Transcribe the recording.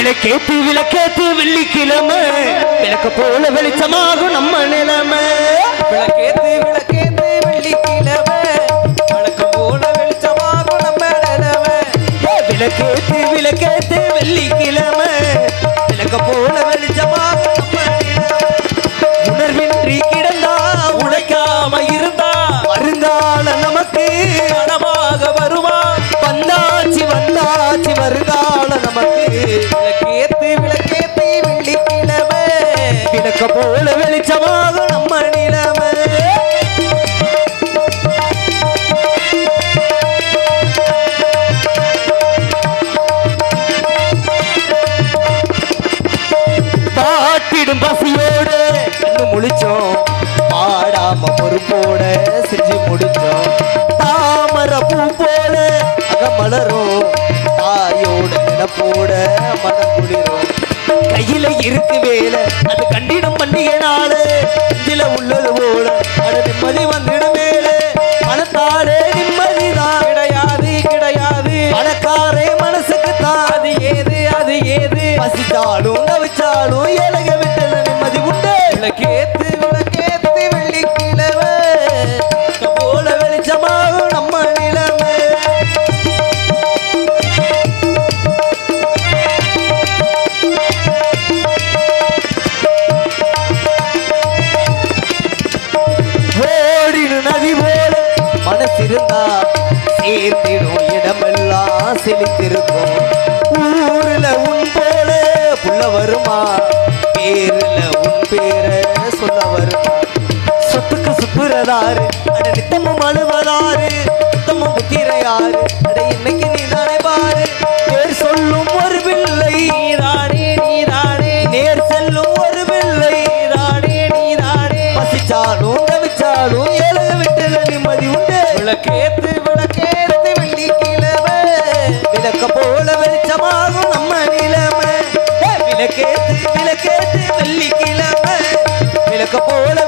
விளக்கேத்து விளக்கேத்து வெள்ளிக்கிழமை. விளக்க போல வெளிச்சமாகும் நம்ம நிலைமை. விளக்கேத்து விளக்கேத்து வெள்ளிக்கிழமை. வழக்கம் போல வெளிச்சமாகும் நம்ம நிலவை விளக்கேத்து விளக்கேத்து வெள்ளிக்கிழமை. விளக்க போல வெளிச்சமாகும் உணர்வின்றி கிடந்தா உழைக்காம இருந்தா வருங்கால நமக்கு அடமாக வருமா வந்தாச்சு வந்தாச்சு வருங்கால விளக்க போல வெளிச்சமாக நம்ம நிலைமை பாட்டிடும் பசியோடு கண்ணு முழிச்சோம். பாடாம பொறுப்போட செஞ்சு முடிச்சோம். தாமர பூ போல அகமலரும் தாயோட நினப்போட மனம் குளிரும். கையில இருக்கு வேலை பண்டிகை நாளு இதுல உள்ளது போல. அது நிம்மதி வந்துடும் மேலே. மனத்தாலே நிம்மதிதான் கிடையாது கிடையாது. பணக்காரே மனசுக்கு தான். அது ஏது அது ஏது? பசித்தாலும் தவிச்சாலும் ஏழக மனசிருந்தா சேர்த்திடும் இடமெல்லாம் செழித்திருக்கும். ஊர்ல உன் போல புள்ள வருமா? பேருல உன் பேர சொல்ல வருமா? சொத்துக்கு சுப்புறதாரு அட நித்தமும் அழுவதாரு நித்தமும் புத்திரையாரு அட இன்னைக்கு நீ தானே பாரு? பேர் சொல்லும் ஒரு பிள்ளை நீதானே நீதானே நேர் செல்லும் ஒரு பிள்ளை நீதானே நீதானே பசிச்சாலும் தவிச்சாலும் ஏழக விளக்கேத்து விளக்கேத்து வெள்ளி வெள்ளிக்கிழமை விளக்க போல வெளிச்சமாகும் நம்ம நிலைமை. விளக்கேத்து விளக்கேத்து வெள்ளி வெள்ளிக்கிழமை. விளக்க போல